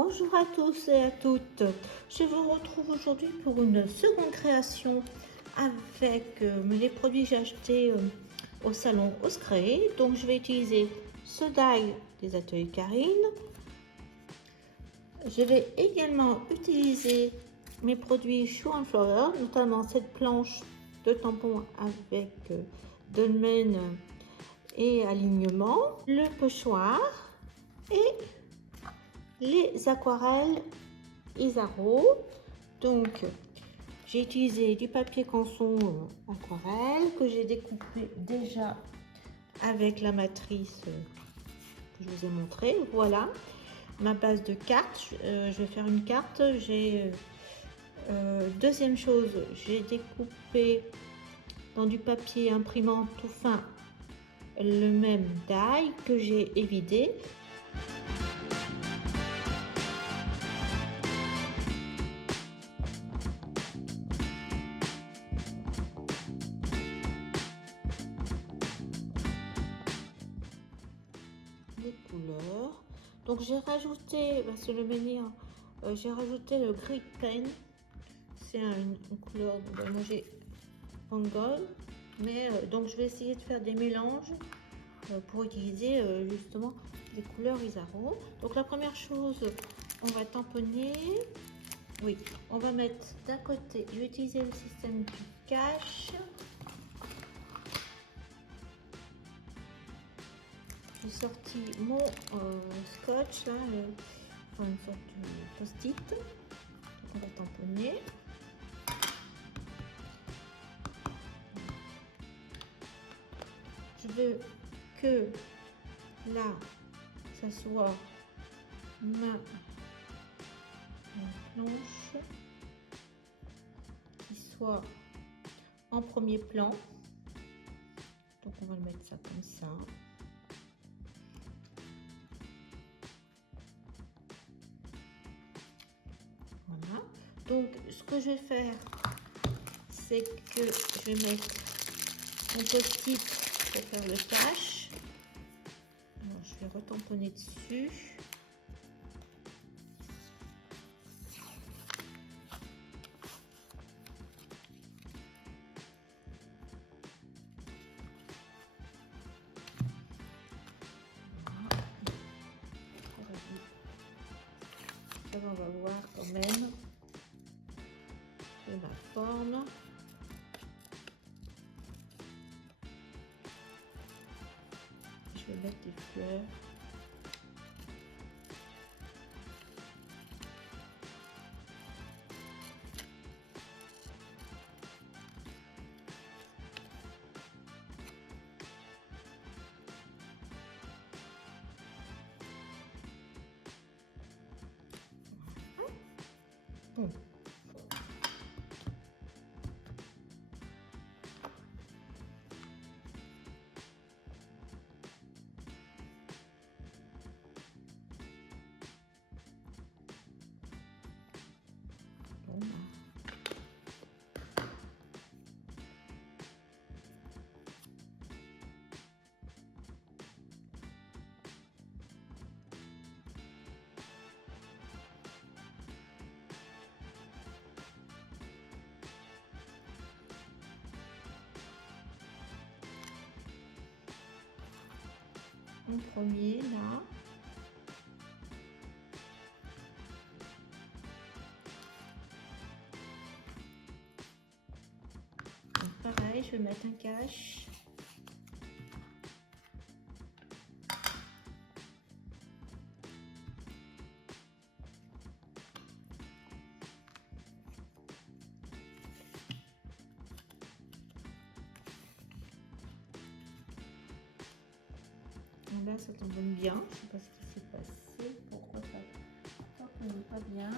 Bonjour à tous et à toutes. Je vous retrouve aujourd'hui pour une seconde création avec les produits que j'ai achetés au salon Oscré. Donc je vais utiliser ce die des ateliers Karine. Je vais également utiliser mes produits Shoe and Flower, notamment cette planche de tampon avec dolmen et alignement, le pochoir et les aquarelles Isaro. Donc j'ai utilisé du papier canson aquarelle que j'ai découpé déjà avec la matrice que je vous ai montré. Voilà ma base de cartes. Je vais faire une carte. J'ai deuxième chose, j'ai découpé dans du papier imprimant tout fin le même die que j'ai évidé. Les couleurs, donc j'ai rajouté, c'est le menhir, j'ai rajouté le gris pen, c'est une couleur, moi j'ai Van Gogh, mais donc je vais essayer de faire des mélanges pour utiliser justement les couleurs Isaro. Donc la première chose, on va tamponner, oui, on va mettre d'un côté, je vais utiliser le système du cache. J'ai sorti mon scotch, là, une sorte de post-it. On va tamponner. Je veux que là, ça soit ma planche qui soit en premier plan. Donc on va le mettre ça comme ça. Voilà. Donc ce que je vais faire, c'est que je vais mettre mon post-it pour faire le cache. Alors je vais retamponner dessus. On va voir quand même de la forme. Je vais mettre des fleurs. Bon. En premier là. Donc, pareil, je vais mettre un cache. Là, ça tamponne bien. Je ne sais pas ce qui s'est passé. Pourquoi ça tamponne pas bien?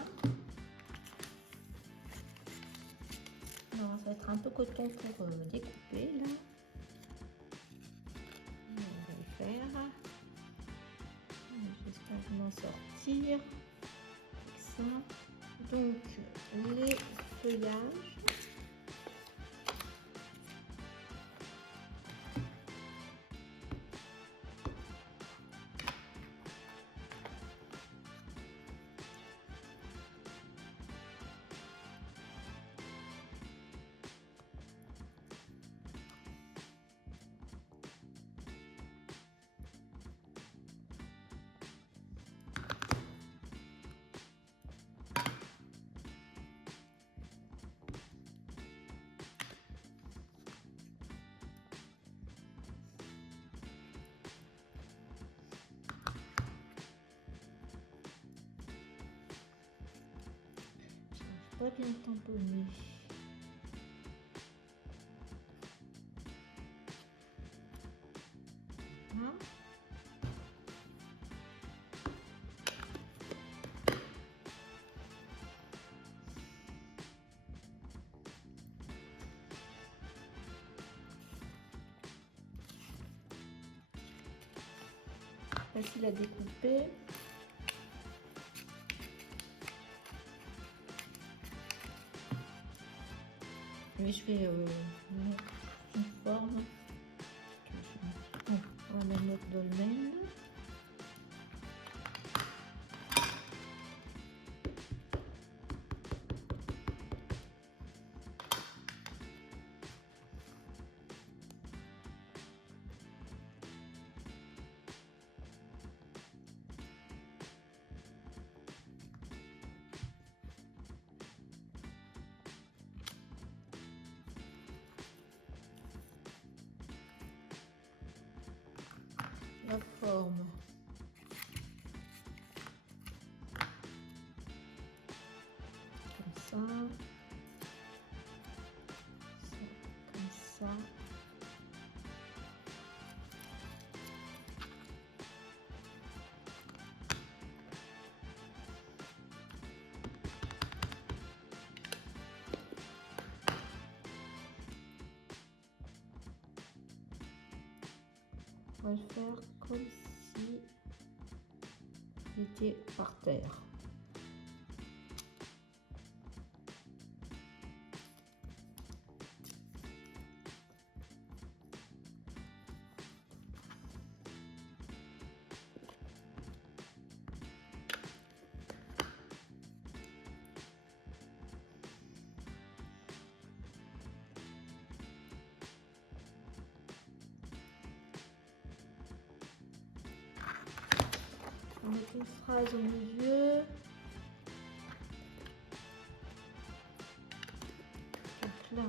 Alors, ça va être un peu coton pour découper là. On va le faire. J'espère m'en sortir. Avec ça. Donc, les feuillages. très bien tamponner. Voilà. Facile à découper. Mais je vais mettre une forme. On va la mettre dolmen. La forme. Comme ça. Comme ça. On va le faire comme si il était par terre. On met une phrase au milieu. Donc là,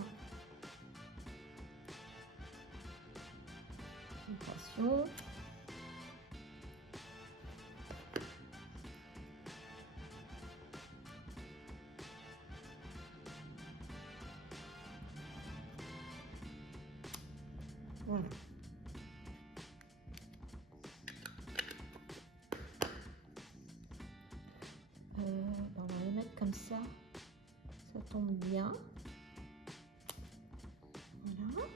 vibration. Voilà. On va les mettre comme ça tombe bien. Voilà.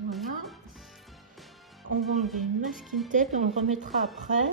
Voilà. On va enlever une masking tape et on le remettra après.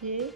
Bloquer.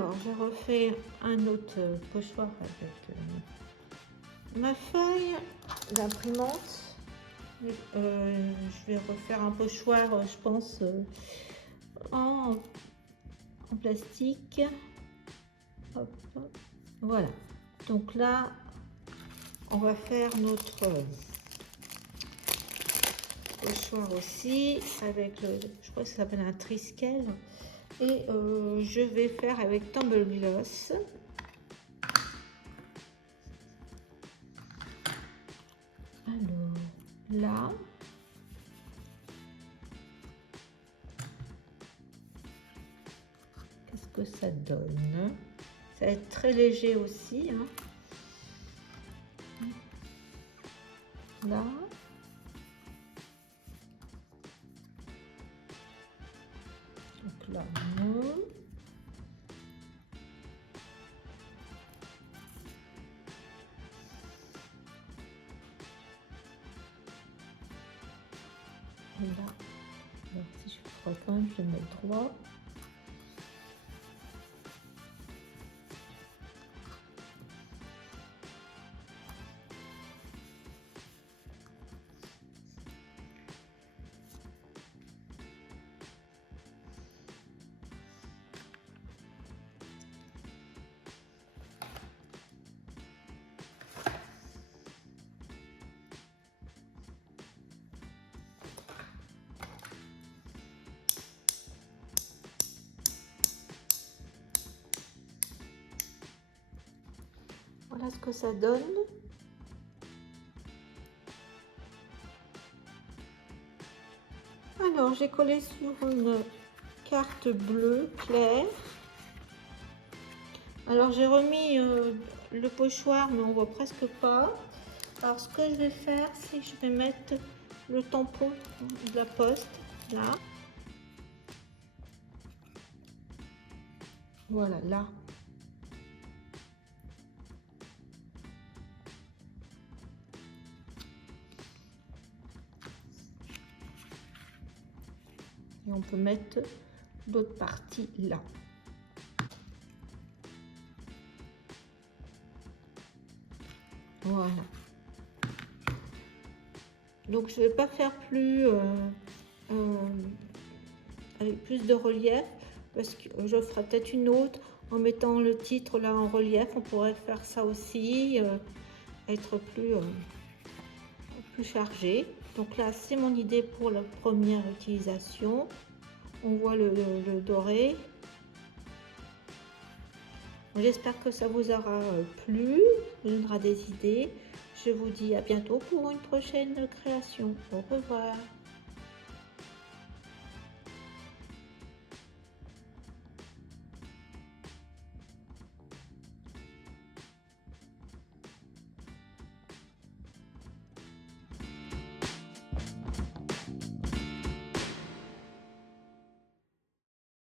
Alors, j'ai refait un autre pochoir avec ma feuille d'imprimante. Je vais refaire un pochoir, je pense, en plastique. Hop, hop. Voilà. Donc là, on va faire notre pochoir aussi avec le, je crois que ça s'appelle un Triskel. Et je vais faire avec Tumble Gloss. Alors là, qu'est-ce que ça donne? Ça va être très léger aussi, hein. Là. Donc là, non. Et là, alors si je ferai quand même, je vais mettre droit. Voilà ce que ça donne. Alors, j'ai collé sur une carte bleue claire. Alors, j'ai remis le pochoir, mais on voit presque pas. Alors, ce que je vais faire, c'est que je vais mettre le tampon de la poste, là. Voilà, là. Et on peut mettre l'autre partie là. Voilà. Donc je vais pas faire plus avec plus de relief, parce que je ferai peut-être une autre en mettant le titre là en relief. On pourrait faire ça aussi, être plus chargé. Donc là, c'est mon idée pour la première utilisation. On voit le doré. J'espère que ça vous aura plu, vous donnera des idées. Je vous dis à bientôt pour une prochaine création. Au revoir.